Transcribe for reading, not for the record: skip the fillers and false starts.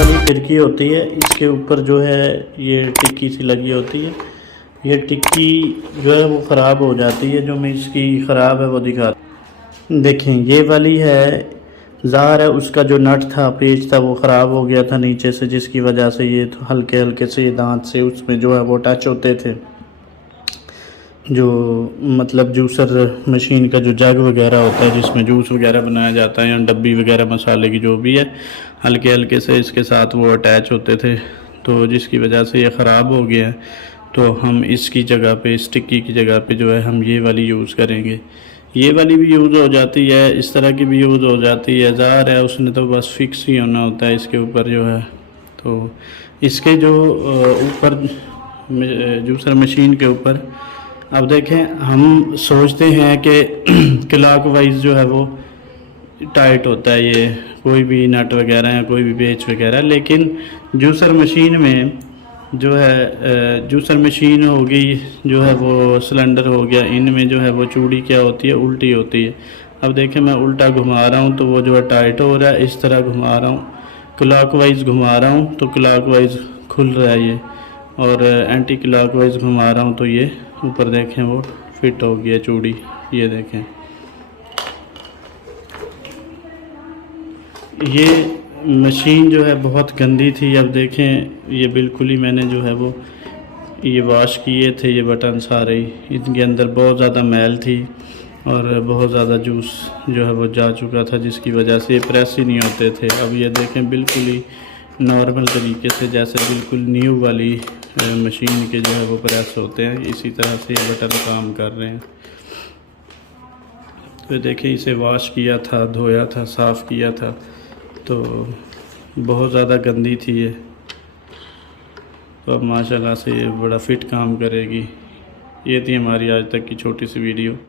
वाली खिड़की होती है, इसके ऊपर जो है ये टिक्की सी लगी होती है। ये टिक्की जो है वो ख़राब हो जाती है। जो मैं इसकी ख़राब है वो दिखा, देखें ये वाली है। ज़ाहिर है उसका जो नट था, पेच था, वो ख़राब हो गया था नीचे से, जिसकी वजह से ये तो हल्के हल्के से दांत से उसमें जो है वो टच होते थे। जो मतलब जूसर मशीन का जो जग वगैरह होता है जिसमें जूस वगैरह बनाया जाता है, या डब्बी वगैरह मसाले की जो भी है, हल्के हल्के से इसके साथ वो अटैच होते थे, तो जिसकी वजह से ये ख़राब हो गया है। तो हम इसकी जगह पे, इस टिक्की की जगह पे जो है हम ये वाली यूज़ करेंगे। ये वाली भी यूज़ हो जाती है, इस तरह की भी यूज़ हो जाती है। ज़ाहिर है उसने तो बस फिक्स ही होना होता है इसके ऊपर जो है। तो इसके जो ऊपर जूसर मशीन के ऊपर, अब देखें हम सोचते हैं कि क्लॉक वाइज जो है वो टाइट होता है ये कोई भी नट वगैरह या कोई भी पेच वगैरह, लेकिन जूसर मशीन में जो है जूसर मशीन होगी, जो है वो सिलेंडर हो गया, इनमें जो है वो चूड़ी क्या होती है, उल्टी होती है। अब देखें मैं उल्टा घुमा रहा हूँ तो वो जो है टाइट हो रहा है, इस तरह घुमा रहा हूँ, क्लॉकवाइज घुमा रहा हूँ तो क्लॉकवाइज खुल रहा है ये, और एंटी क्लॉकवाइज घुमा रहा हूँ तो ये ऊपर देखें वो फिट हो गया चूड़ी। ये देखें ये मशीन जो है बहुत गंदी थी। अब देखें ये बिल्कुल ही मैंने जो है वो ये वॉश किए थे, ये बटन सारे, इनके अंदर बहुत ज़्यादा मैल थी और बहुत ज़्यादा जूस जो है वो जा चुका था, जिसकी वजह से ये प्रेस ही नहीं होते थे। अब ये देखें बिल्कुल ही नॉर्मल तरीके से, जैसे बिल्कुल न्यू वाली मशीन के जो है वो प्रेस होते हैं, इसी तरह से ये बटन काम कर रहे हैं। तो देखिए इसे वॉश किया था, धोया था, साफ़ किया था, तो बहुत ज़्यादा गंदी थी ये। तो अब माशाल्लाह से ये बड़ा फिट काम करेगी। ये थी हमारी आज तक की छोटी सी वीडियो।